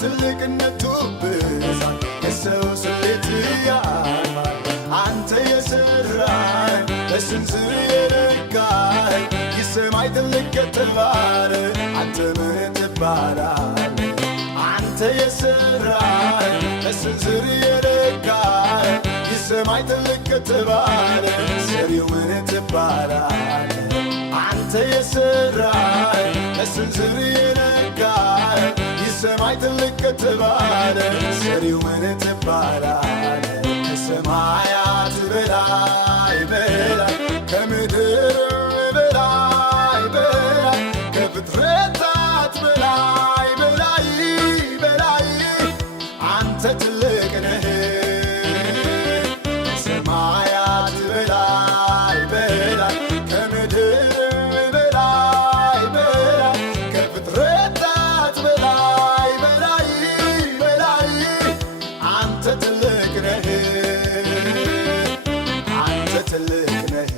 ትልቅነቱ ብዛት የሰው ስሌት ያልፋል። አንተ የሠራኸኝ በስንዝር የለካኸኝ የሰማይ ትልቅ ከተባለ አንተ ምን ትባላለህ? አንተ የሠራኸኝ በስንዝር የለካኸኝ የሰማይ ትልቅ ከተባለ ሰሪው ምን ትባላለህ? አንተ የሠራኸኝ በስንዝር የለካኸኝ የሰማይ ትልቅ ከተባለ ሰሪው ምን ትባላለህ? ከሰማያት በላይ በላይ ከምድር በላይ በላይ ከፍጥረታት በላይ በላይ በላይ አንተ ትልቅ ነህ። ከሰማያት በላይ በላይ ከምድር በላይ በላይ ከፍጥረታት በላይ በላይ በላይ አንተ ትልቅ ነህ። አንተ ትልቅ ነህ።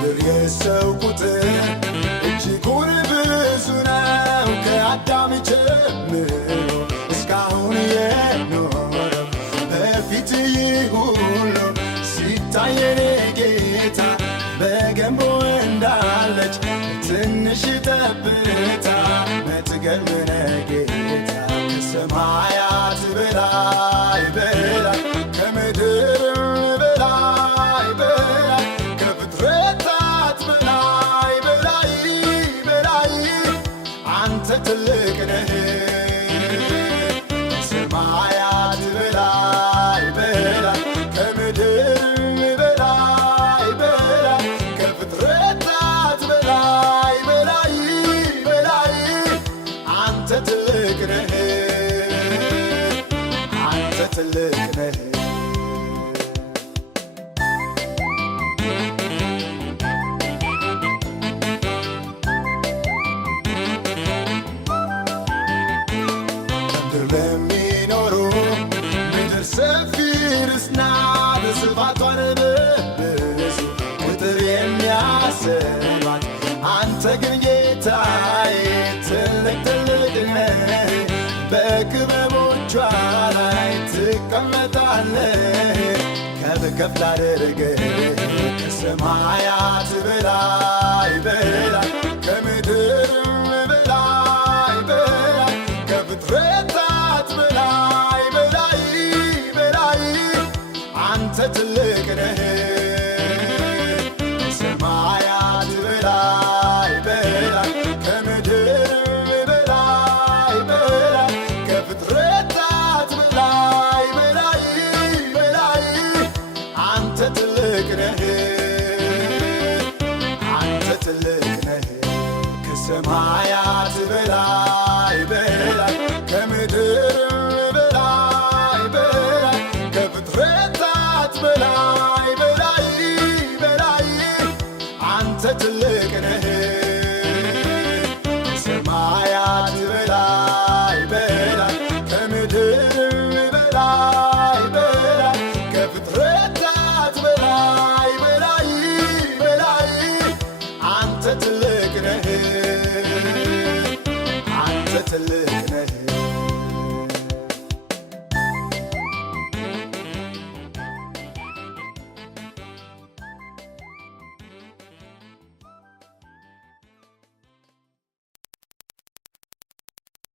ምድር የሰው ቁጥር እጅጉን ብዙ ነው። ከአዳም ጀምሮ እስካሁን የኖረው በፊት ይህ ሁሉ ሲታይ የኔ ጌታ በገንቦ እንዳለች ትንሽ ጠብታ መትገርም ነህ ጌታ። ከሰማያት በላይ በላይ ከምድር በላይ በላይ ከፍጥረታት በላይ በላይ በላይ አንተ ትልቅ ነህ። ከሰማያት በላይ በላይ ከምድር በላይ በላይ ከፍጥረታት በላይ በላይ በላይ አንተ ትልቅ ነህ። አንተ ትልቅ ነህ። ምድር ለሚኖሩ ምድር ሰፊ ርስና በስፋቷን በብዙ ቁጥር የሚያሰባት አንተ ግን ጌታዬ ትልቅ ትልቅ ነህ። በክበቦቿ ላይ ትቀመጣለህ ከፍ ከፍ ላደረገህ ከሰማያት በላይ በላይ ከምድር በላይ በላይ ከፍጥረታት በላይ በላይ በላይ አንተ ትልቅ ነህ። ከሰማያት በላይ በላይ ከምድር በላይ በላይ ከፍጥረታት በላይ በላይ በላይ አንተ ትልቅ ነህ። አንተ ትልቅ ነህ። ከሰማያት በላይ በላይ ከምድር በላይ በላይ ከፍጥረታት በላይ በላይ በላይ አንተ ትልቅ